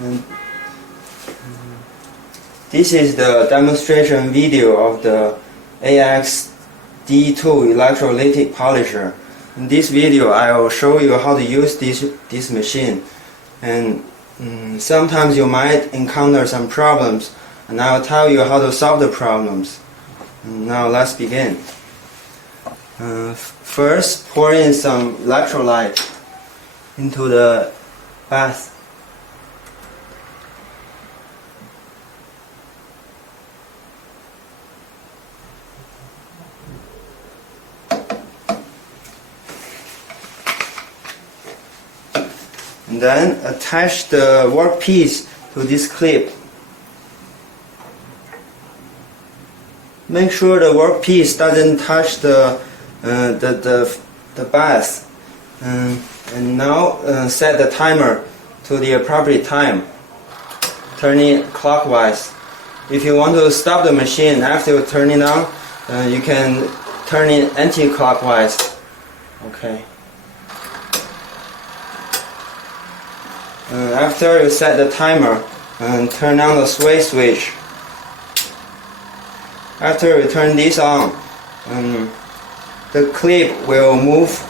And this is the demonstration video of the AX-D2 electrolytic polisher. In this video I will show you how to use this machine, and sometimes you might encounter some problems, and I will tell you how to solve the problems. Now let's begin. First, pour in some electrolyte into the bath. And then attach the workpiece to this clip. Make sure the workpiece doesn't touch the bath. And now set the timer to the appropriate time. Turn it clockwise. If you want to stop the machine after you turn it on, you can turn it anti-clockwise. Okay. After you set the timer, turn on the switch. After you turn this on, the clip will move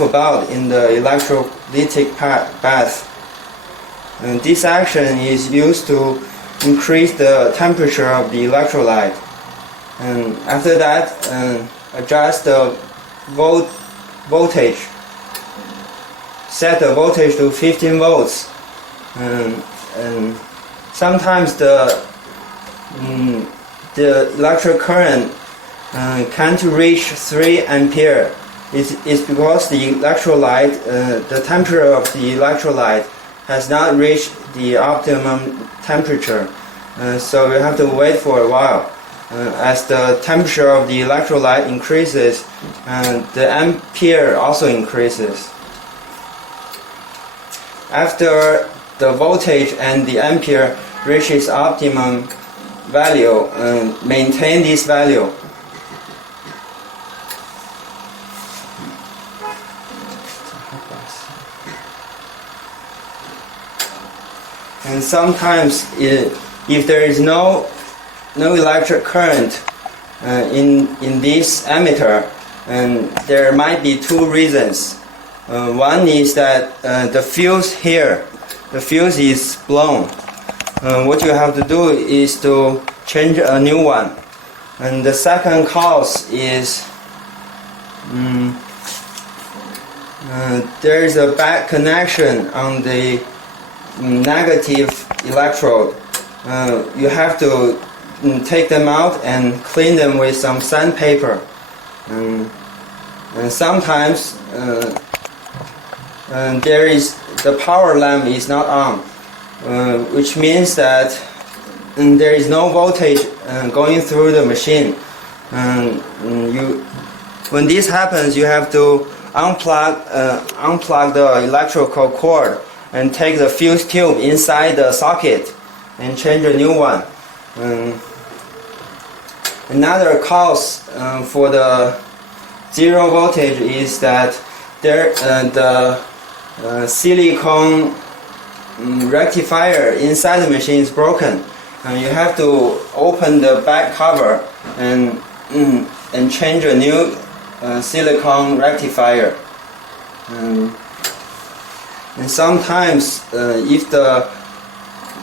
about in the electrolytic bath. And this action is used to increase the temperature of the electrolyte. And after that, adjust the voltage. Set the voltage to 15 volts. And sometimes the electric current can't reach 3 ampere. It's because the electrolyte, the temperature of the electrolyte has not reached the optimum temperature. So you have to wait for a while. As the temperature of the electrolyte increases, the ampere also increases. After the voltage and the ampere reaches optimum value, maintain this value. And sometimes, if there is no electric current in this emitter, there might be two reasons. One is that the fuse here, the fuse is blown. What you have to do is to change a new one. And the second cause is there is a bad connection on the negative electrode. You have to take them out and clean them with some sandpaper. And sometimes the power lamp is not on, which means that there is no voltage going through the machine. When this happens, you have to unplug the electrical cord and take the fuse tube inside the socket and change a new one. Another cause for the zero voltage is that the silicone rectifier inside the machine is broken. You have to open the back cover and change a new silicone rectifier. And sometimes, if the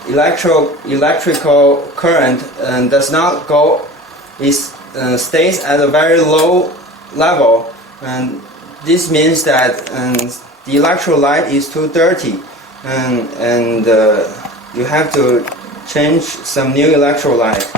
electrical current does not go, it stays at a very low level, and this means that the electrolyte is too dirty, and you have to change some new electrolyte.